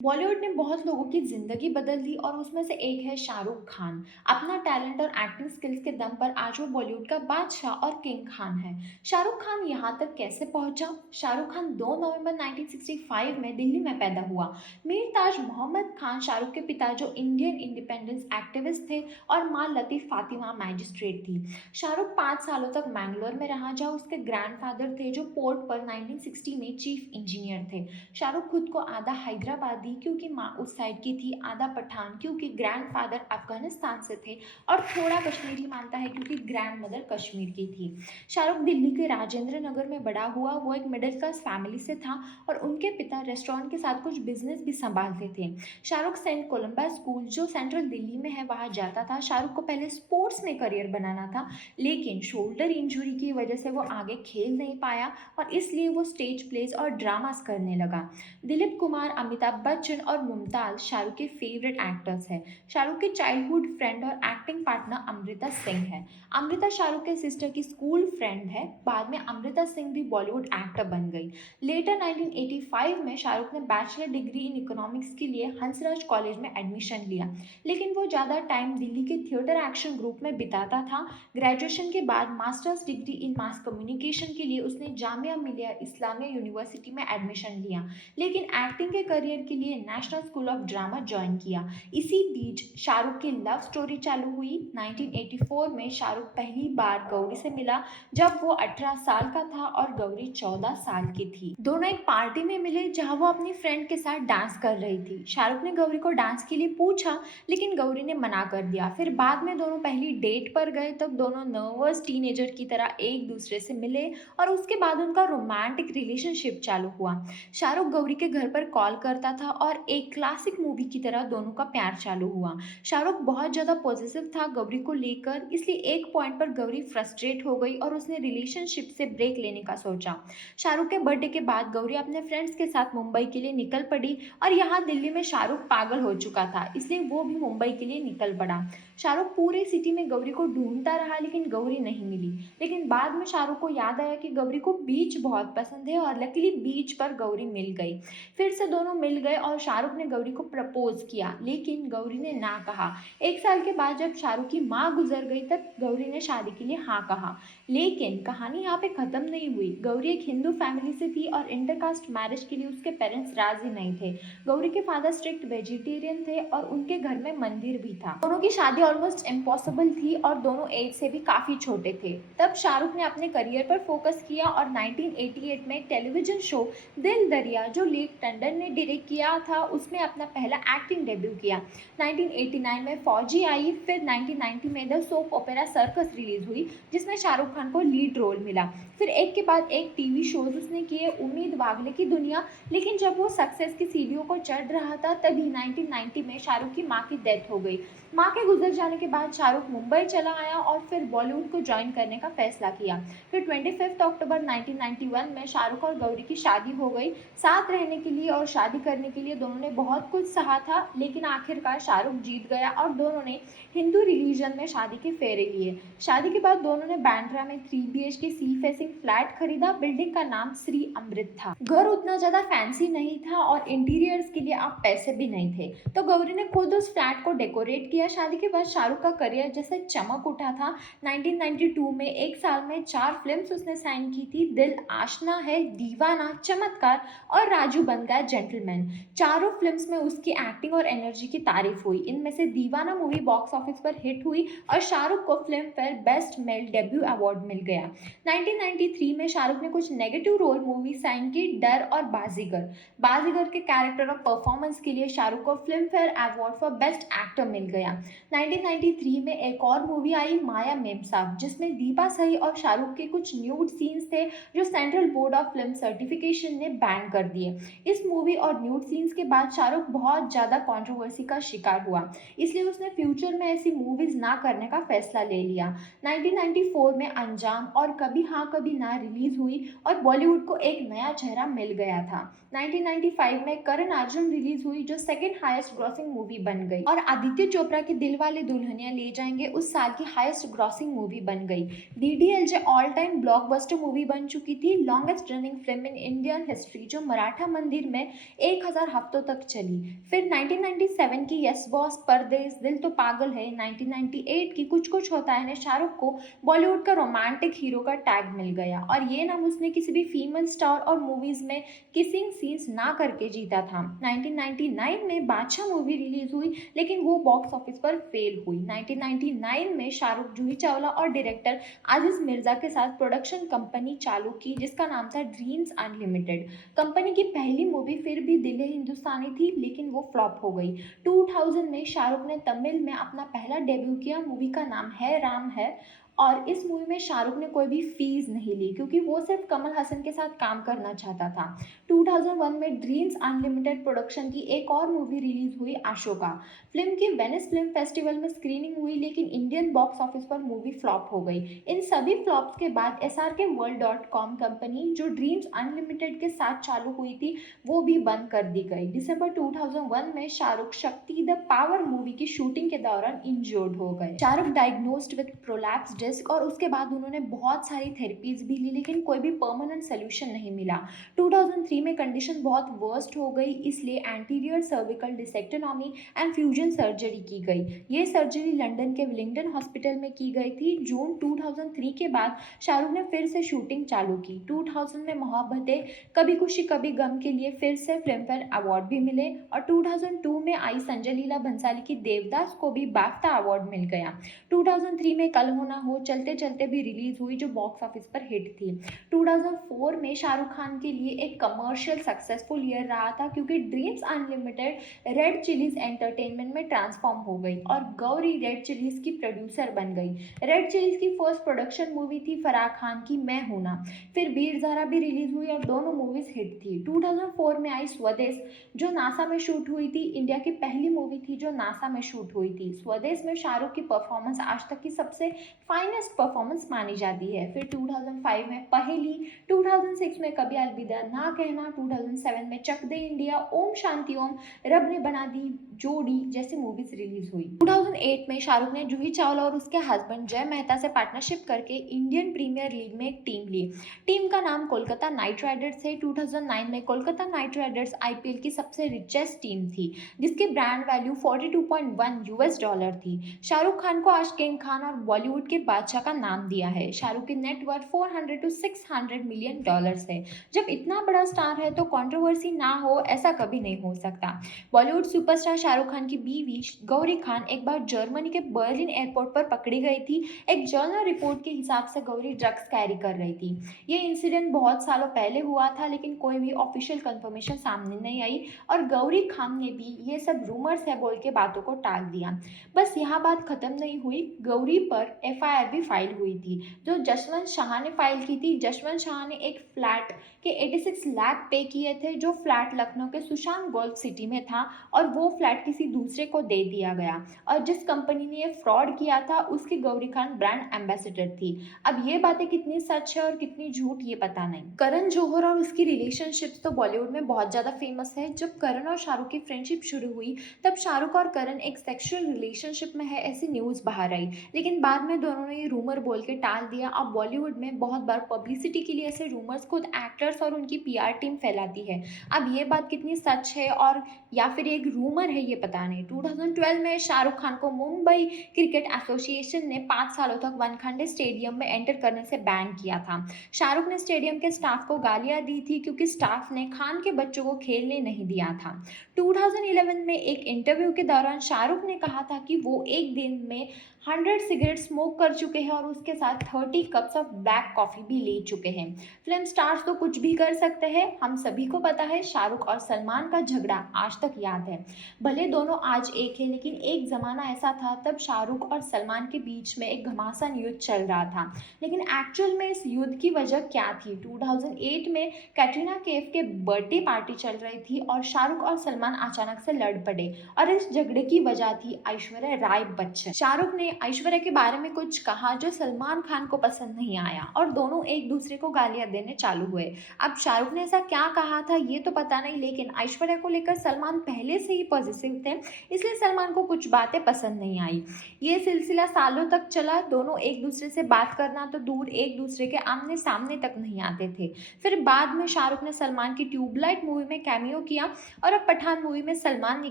बॉलीवुड ने बहुत लोगों की ज़िंदगी बदल दी और उसमें से एक है शाहरुख खान। अपना टैलेंट और एक्टिंग स्किल्स के दम पर आज वो बॉलीवुड का बादशाह और किंग खान है। शाहरुख खान यहाँ तक कैसे पहुंचा? शाहरुख खान 2 नवंबर 1965 में दिल्ली में पैदा हुआ। मीर ताज मोहम्मद खान शाहरुख के पिता जो इंडियन इंडिपेंडेंस एक्टिविस्ट थे और माँ लतीफ़ फातिमा मैजिस्ट्रेट थी। शाहरुख 5 सालों तक मैंगलोर में रहा जहाँ उसके ग्रैंडफादर थे जो पोर्ट पर 1960 में चीफ इंजीनियर थे। शाहरुख खुद को आधा हैदराबादी क्योंकि माँ उस साइड की थी, आधा पठान क्योंकि ग्रैंडफादर अफगानिस्तान से थे और थोड़ा कश्मीरी मानता है क्योंकि ग्रैंड मदर कश्मीर की थी। शाहरुख दिल्ली के राजेंद्र नगर में बड़ा हुआ। वो एक मिडिल क्लास फैमिली से था और उनके पिता रेस्टोरेंट के साथ कुछ बिजनेस भी संभालते थे। शाहरुख सेंट कोलंबा स्कूल जो सेंट्रल दिल्ली में है वहाँ जाता था। शाहरुख को पहले स्पोर्ट्स में करियर बनाना था, लेकिन शोल्डर इंजरी की वजह से वो आगे खेल नहीं पाया और इसलिए वो स्टेज प्लेस और ड्रामास करने लगा। दिलीप कुमार, अमिताभ बच्चन और मुमताज शाहरुख के फेवरेट एक्टर्स हैं। शाहरुख के चाइल्डहुड फ्रेंड और एक्टिंग पार्टनर अमृता सिंह है। अमृता शाहरुख के सिस्टर की स्कूल फ्रेंड है। बाद में अमृता सिंह भी बॉलीवुड एक्टर बन गई। लेटर 1985 में शाहरुख ने बैचलर डिग्री इन इकोनॉमिक्स के लिए हंसराज कॉलेज में एडमिशन लिया, लेकिन वो ज़्यादा टाइम दिल्ली के थिएटर एक्शन ग्रुप में बिताता था। ग्रेजुएशन के बाद masters degree in mass communication के लिए उसने जामिया मिलिया इस्लामिया यूनिवर्सिटी में एडमिशन लिया, लेकिन एक्टिंग के करियर के लिए national school of drama join किया। इसी बीच शाहरुख की लव स्टोरी चालू हुई। 1984 में शाहरुख पहली बार गौरी से मिला जब वो 18 साल का था और गौरी 14 साल की थी। दोनों एक पार्टी में मिले जहां वो अपनी फ्रेंड के साथ डांस कर रही थी। शाहरुख ने गौरी को डांस के लिए पूछा, लेकिन गौरी ने मना कर दिया। फिर बाद में दोनों पहली डेट पर गए, तब दोनों नर्वस टीनेजर की तरह एक दूसरे से मिले और उसके बाद उनका रोमांटिक रिलेशनशिप चालू हुआ। शाहरुख गौरी के घर पर कॉल करता था और एक क्लासिक मूवी की तरह दोनों का प्यार चालू हुआ। शाहरुख बहुत ज़्यादा पॉजिटिव था गौरी को लेकर, इसलिए एक पॉइंट पर गौरी फ्रस्ट्रेट हो गई और उसने रिलेशनशिप से ब्रेक लेने का सोचा। शाहरुख के बर्थडे के बाद गौरी अपने फ्रेंड्स के साथ मुंबई के लिए निकल पड़ी और यहाँ दिल्ली में शाहरुख पागल हो चुका था, इसलिए वो भी मुंबई के लिए निकल पड़ा। शाहरुख पूरे सिटी में गौरी को ढूंढता रहा, लेकिन गौरी नहीं मिली। लेकिन बाद में शाहरुख को याद आया कि गौरी को बीच बहुत पसंद है और लकीली बीच पर गौरी मिल गई। फिर से दोनों मिल गए और शाहरुख ने गौरी को प्रपोज किया, लेकिन गौरी ने ना कहा। एक साल के बाद जब शाहरुख की माँ गुजर गई तब गौरी ने शादी के लिए हाँ कहा। लेकिन कहानी यहाँ पे खत्म नहीं हुई। गौरी एक हिंदू फैमिली से थी और इंटरकास्ट मैरिज के लिए उसके पेरेंट्स राजी नहीं थे। गौरी के फादर स्ट्रिक्ट वेजिटेरियन थे और उनके घर में मंदिर भी था। दोनों की शादी ऑलमोस्ट इम्पॉसिबल थी और दोनों एज से भी काफी छोटे थे। तब शाहरुख ने अपने करियर पर फोकस किया और 1988 में एक टेलीविजन शो दिल दरिया जो लेक टंडन ने डायरेक्ट किया था उसमें अपना पहला एक्टिंग डेब्यू किया। 1989 में फौजी आई। फिर 1990 में the soap opera circus release हुई जिसमें शाहरुख खान को लीड रोल मिला। फिर एक के बाद एक टीवी शोज उसने किए, उम्मीद, वागले की दुनिया। लेकिन जब वो सक्सेस की सीढ़ियों को चढ़ रहा था तभी 1990 में शाहरुख की माँ की डेथ हो गई। माँ के गुजर जाने के बाद शाहरुख मुंबई चला आया और फिर बॉलीवुड को ज्वाइन करने का फैसला किया। फिर 25 अक्टूबर 1991 में शाहरुख और गौरी की शादी हो गई। साथ रहने के लिए और शादी करने के लिए दोनों ने बहुत कुछ सहा था, लेकिन आखिरकार शाहरुख जीत गया और दोनों ने हिंदू रिलीजन में शादी के फेरे लिए। शादी के बाद दोनों ने बांद्रा में 3 BHK सी फेसिंग फ्लैट खरीदा। बिल्डिंग का नाम श्री अमृत था। घर उतना ज्यादा फैंसी नहीं था और इंटीरियर्स के लिए आप पैसे भी नहीं थे, तो गौरी ने खुद उस फ्लैट को डेकोरेट किया। शादी के बाद शाहरुख का करियर जैसे चमक उठा था। 1992 में एक साल में 4 फिल्म्स उसने साइन की थी, दिल आशना है, दीवाना, चमत्कार और राजू बन गया जेंटलमैन। चारों फिल्म्स में उसकी एक्टिंग और एनर्जी की तारीफ हुई। इनमें से दीवाना मूवी बॉक्स ऑफिस पर हिट हुई और शाहरुख को Filmfare best male debut award मिल गया। 1993 में शाहरुख ने कुछ नेगेटिव रोल मूवी साइन की, डर और बाजीगर। बाजीगर के कैरेक्टर और परफॉर्मेंस के लिए शाहरुख को Filmfare award for best actor मिल गया। 1993 में एक और मूवी आई, माया मेमसाब, जिसमें दीपा सही और शाहरुख के कुछ न्यूड सीन्स थे जो central board of film certification ने बैन कर दिए। इस मूवी और न्यूड सीन्स के बाद शाहरुख बहुत ज़्यादा कंट्रोवर्सी का शिकार हुआ, इसलिए उसने फ्यूचर में ऐसी मूवीज ना करने का फैसला ले लिया। 1994 में अंजाम और कभी हाँ कभी ना रिलीज हुई और बॉलीवुड को एक नया चेहरा मिल गया था। 1995 में करण अर्जुन आश्रम रिलीज हुई जो सेकंड हाईएस्ट ग्रॉसिंग मूवी बन गई और आदित्य चोपड़ा की दिलवाले दुल्हनिया ले जाएंगे उस साल की हाईएस्ट ग्रॉसिंग मूवी बन गई। DDLJ all time blockbuster movie बन चुकी थी, longest running film in Indian history, जो मराठा मंदिर में 1000 हफ्तों तक चली। फिर 1997 की यस बॉस, परदेस, दिल तो पागल है, 1998 की कुछ कुछ होता है ने शाहरुख को बॉलीवुड का रोमांटिक हीरो का टैग मिल गया और ये नाम उसने किसी भी फीमेल स्टार और मूवीज में किसिंग सीन्स ना करके जीता था। 1999 में बादशाह मूवी रिलीज हुई लेकिन वो बॉक्स ऑफिस पर फेल हुई। 1999 में शाहरुख, जूही चावला और डायरेक्टर आजीज मिर्जा के साथ प्रोडक्शन कंपनी चालू की जिसका नाम था ड्रीम्स अनलिमिटेड। कंपनी की पहली मूवी फिर भी दिल है हिंदुस्तानी थी लेकिन वो फ्लॉप हो गई। 2000 में शाहरुख ने तमिल में अपना पहला डेब्यू किया, मूवी का नाम है राम है और इस मूवी में शाहरुख ने कोई भी फीस नहीं ली क्योंकि वो सिर्फ कमल हसन के साथ काम करना चाहता था। 2001 में ड्रीम्स अनलिमिटेड प्रोडक्शन की एक और मूवी रिलीज हुई, अशोका। फिल्म की वेनिस फिल्म फेस्टिवल में स्क्रीनिंग हुई लेकिन इंडियन बॉक्स ऑफिस पर मूवी फ्लॉप हो गई। इन सभी फ्लॉप्स के बाद SRKworld.com कंपनी जो ड्रीम्स अनलिमिटेड के साथ चालू हुई थी वो भी बंद कर दी गई। दिसंबर 2001 में Shahrukh Shakti the power movie की शूटिंग के दौरान इंजर्ड हो गए। Shahrukh diagnosed with prolapse disc और उसके बाद उन्होंने बहुत सारी थेरेपीज भी ली लेकिन कोई भी परमानेंट सोल्यूशन नहीं मिला। 2003 में कंडीशन बहुत वर्स्ट हो गई इसलिए anterior cervical discectomy and fusion surgery की गई। ये सर्जरी लंदन के विलिंगडन हॉस्पिटल में की गई थी। जून 2003 के बाद शाहरुख ने फिर से शूटिंग चालू की। 2000 में मोहब्बतें कभी खुशी कभी गम के लिए फिर से फिल्म फेयर अवार्ड भी मिले और 2002 में आई संजय लीला भंसाली की देवदास को भी बाफ्टा अवार्ड मिल गया। 2003 में कल हो ना हो चलते चलते भी रिलीज हुई जो बॉक्स ऑफिस पर हिट थी। 2004 में शाहरुख खान के लिए एक कमर्शियल सक्सेसफुल ईयर रहा था क्योंकि dreams unlimited red chillies entertainment में ट्रांसफॉर्म हो गई और गौरी रेड चिलीज की प्रोड्यूसर बन गई। रेड चिलीज की फर्स्ट प्रोडक्शन मूवी थी फराह खान की मैं हूं ना। फिर वीर ज़ारा भी रिलीज हुई और दोनों मूवीज हिट थी। 2004 में आई स्वदेश जो नासा में शूट हुई थी, इंडिया की पहली मूवी थी जो नासा में शूट हुई थी। स्वदेश में शाहरुख की परफॉर्मेंस आज तक की सबसे फाइनेस्ट परफॉर्मेंस मानी जाती है। फिर 2005 में पहेली, 2006 में कभी अलविदा ना कहना, 2007 में चक दे इंडिया, ओम शांति ओम, रब ने बना दी जोड़ी जैसी मूवीज रिलीज हुई। 2008 में शाहरुख ने जूही चावला और उसके हस्बैंड जय मेहता से पार्टनरशिप करके इंडियन प्रीमियर लीग में एक टीम ली। टीम का नाम कोलकाता नाइट राइडर्स है। 2009 में कोलकाता नाइट राइडर्स IPL की सबसे रिचेस्ट टीम थी जिसकी ब्रांड वैल्यू $42.1 थी। शाहरुख खान को आज किंग खान और बॉलीवुड के बादशाह का नाम दिया है। शाहरुख की नेटवर्थ $400 to $600 मिलियन है। जब इतना बड़ा स्टार है तो कंट्रोवर्सी ना हो ऐसा कभी नहीं हो सकता। बॉलीवुड सुपरस्टार शाहरुख खान की बीवी गौरी खान एक बार जर्मनी के बर्लिन एयरपोर्ट पर पकड़ी गई थी। एक जर्नल रिपोर्ट के हिसाब से गौरी ड्रग्स कैरी कर रही थी। ये इंसिडेंट बहुत सालों पहले हुआ था लेकिन कोई भी ऑफिशियल कंफर्मेशन सामने नहीं आई और गौरी खान ने भी ये सब रूमर्स है बोल के बातों को टाल दिया। बस यहाँ बात खत्म नहीं हुई, गौरी पर FIR भी फाइल हुई थी जो जसवंत शाह ने फाइल की थी। जसवंत शाह ने एक फ्लैट के 86 लाख पे किए थे जो फ्लैट लखनऊ के सुशांत गोल्फ सिटी में था और वो फ्लैट किसी दूसरे को दे दिया गया और जिस कंपनी ने ये फ्रॉड किया था उसकी गौरी खान ब्रांड एम्बेसडर थी। अब ये बातें कितनी सच है और कितनी झूठ ये पता नहीं। करण जौहर और उसकी रिलेशनशिप्स तो बॉलीवुड में बहुत ज़्यादा फेमस है। जब करण और शाहरुख की फ्रेंडशिप शुरू हुई तब शाहरुख और करण एक सेक्सुअल रिलेशनशिप में है ऐसी न्यूज़ बाहर आई लेकिन बाद में दोनों ने ये रूमर बोल के टाल दिया। अब बॉलीवुड में बहुत बार पब्लिसिटी के लिए ऐसे रूमर्स खुद एक्टर्स और उनकी PR टीम फैलाती है। अब ये बात कितनी सच है और या फिर एक रूमर है ये पता नहीं। 2012 में शाहरुख खान को मुंबई क्रिकेट एसोसिएशन ने 5 सालों तक वानखेड़े स्टेडियम में एंटर करने से बैन किया था। शाहरुख ने स्टेडियम के स्टाफ को गालियां दी थी क्योंकि स्टाफ ने खान के बच्चों को खेलने नहीं दिया था। 2011 में एक इंटरव्यू के दौरान शाहरुख ने कहा था कि वो एक दिन में 100 सिगरेट स्मोक कर चुके हैं और उसके साथ 30 कप्स ऑफ ब्लैक कॉफ़ी भी ले चुके हैं। फिल्म स्टार्स तो कुछ भी कर सकते हैं, हम सभी को पता है शाहरुख और सलमान का झगड़ा आज तक याद है। भले दोनों आज एक है लेकिन एक ज़माना ऐसा था तब शाहरुख और सलमान के बीच में एक घमासान युद्ध चल रहा था। लेकिन एक्चुअल में इस युद्ध की वजह क्या थी? 2008 में कैटरीना कैफ के बर्थडे पार्टी चल रही थी और शाहरुख और सलमान अचानक से लड़ पड़े और इस झगड़े की वजह थी ऐश्वर्या राय बच्चन। शाहरुख ने ऐश्वर्या के बारे में कुछ कहा जो सलमान खान को पसंद नहीं आया और दोनों एक दूसरे को गालियां देने चालू हुए। अब शाहरुख ने ऐसा क्या कहा था ये तो पता नहीं, लेकिन ऐश्वर्या को लेकर सलमान पहले से ही पॉजिटिव थे, इसलिए सलमान को कुछ बातें पसंद नहीं आई। ये सिलसिला सालों तक चला, दोनों एक दूसरे से बात करना तो दूर, एक दूसरे के आमने सामने तक नहीं आते थे। फिर बाद में शाहरुख ने सलमान की ट्यूबलाइट मूवी में कैमियो किया और अब पठान मूवी में सलमान ने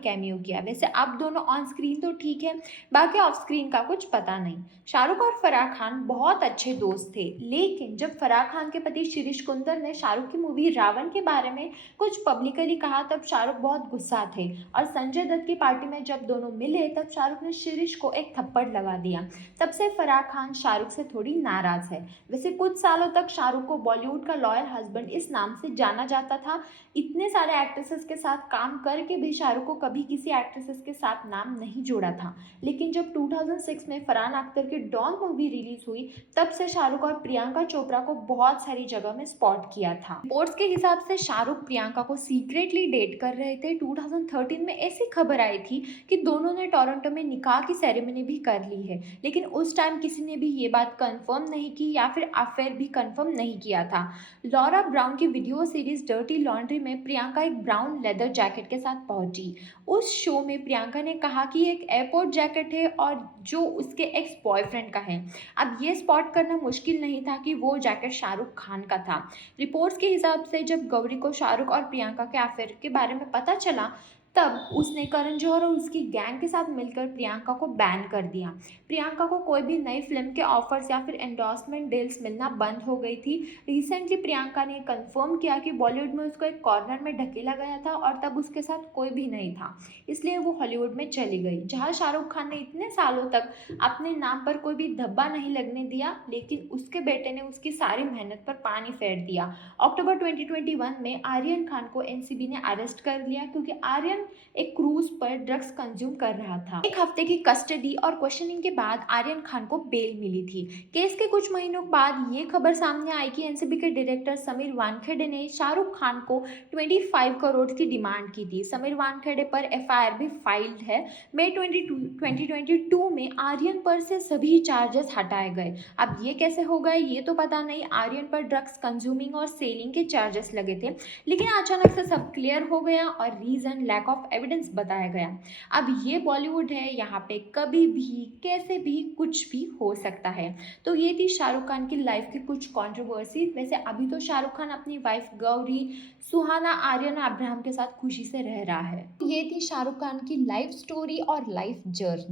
कैमियो किया। वैसे अब दोनों ऑन स्क्रीन तो ठीक है, बाकी ऑफ स्क्रीन का कुछ पता नहीं। शाहरुख और फराह खान बहुत अच्छे दोस्त थे, लेकिन जब फराह खान के पति शिरीष कुंदर ने शाहरुख की मूवी रावण के बारे में कुछ पब्लिकली कहा तब शाहरुख बहुत गुस्सा थे और संजय दत्त की पार्टी में जब दोनों मिले तब शाहरुख ने शिरीष को एक थप्पड़ लगा दिया। तब से फराह खान शाहरुख से थोड़ी नाराज है। वैसे कुछ सालों तक शाहरुख को बॉलीवुड का लॉयल हस्बैंड इस नाम से जाना जाता था। इतने सारे एक्ट्रेसेस के साथ काम करके भी शाहरुख को कभी किसी एक्ट्रेसेस के साथ नाम नहीं जोड़ा था, लेकिन जब 2006 में फरहान अख्तर की डॉन मूवी रिलीज हुई तब से शाहरुख और प्रियंका चोपड़ा को बहुत सारी जगह में स्पॉट किया था। रिपोर्ट्स के हिसाब से शाहरुख प्रियंका को सीक्रेटली डेट कर रहे थे। 2013 में ऐसी खबर आई थी कि दोनों ने टोरंटो में निकाह की सेरेमनी भी कर ली है, लेकिन उस टाइम किसी ने भी ये बात कंफर्म नहीं की या फिर अफेयर भी कंफर्म नहीं किया था। लॉरा ब्राउन की वीडियो सीरीज डर्टी लॉन्ड्री में प्रियंका एक ब्राउन लेदर जैकेट के साथ पहुंची। उस शो में प्रियंका ने कहा कि एक एयरपोर्ट जैकेट है और जो उसके एक्स बॉयफ्रेंड का है। अब ये स्पॉट करना मुश्किल नहीं था कि वो जैकेट शाहरुख खान का था। रिपोर्ट्स के हिसाब से जब गौरी को शाहरुख और प्रियंका के अफेयर के बारे में पता चला तब उसने करण जौहर और उसकी गैंग के साथ मिलकर प्रियंका को बैन कर दिया। प्रियंका को कोई भी नई फिल्म के ऑफर्स या फिर एंडोर्समेंट डील्स मिलना बंद हो गई थी। रिसेंटली प्रियंका ने कंफर्म किया कि बॉलीवुड में उसको एक कॉर्नर में ढकेला गया था और तब उसके साथ कोई भी नहीं था, इसलिए वो हॉलीवुड में चली गई, जहां शाहरुख खान ने इतने सालों तक अपने नाम पर कोई भी धब्बा नहीं लगने दिया, लेकिन उसके बेटे ने उसकी सारी मेहनत पर पानी फेर दिया। अक्टूबर 2021 में आर्यन खान को एनसीबी ने अरेस्ट कर लिया क्योंकि आर्यन एक क्रूज पर ड्रग्स कंज्यूम कर रहा था। एक हफ्ते की कस्टडी और क्वेश्चनिंग के बाद आर्यन खान को बेल मिली थी। केस के कुछ महीनों बाद ये खबर सामने आई कि एनसीबी के डायरेक्टर समीर वानखेड़े ने शाहरुख खान को 25 करोड़ की डिमांड की थी। समीर वानखेड़े पर एफआईआर भी फाइल्ड है। मई 2022 में आर्यन पर से सभी चार्जेस हटाए गए। अब ये कैसे हो गए ये तो पता नहीं। आर्यन पर ड्रग्स कंज्यूमिंग और सेलिंग के चार्जेस लगे थे, लेकिन अचानक से सब क्लियर हो गया और रीजन लैक ऑफ एविडेंस बताया गया। अब ये बॉलीवुड है, यहाँ पे कभी भी कैसे भी कुछ भी हो सकता है। तो ये थी शाहरुख खान की लाइफ की कुछ कंट्रोवर्सी। वैसे अभी तो शाहरुख खान अपनी वाइफ गौरी, सुहाना, आर्यन अब्राहम के साथ खुशी से रह रहा है। ये थी शाहरुख खान की लाइफ स्टोरी और लाइफ जर्नी।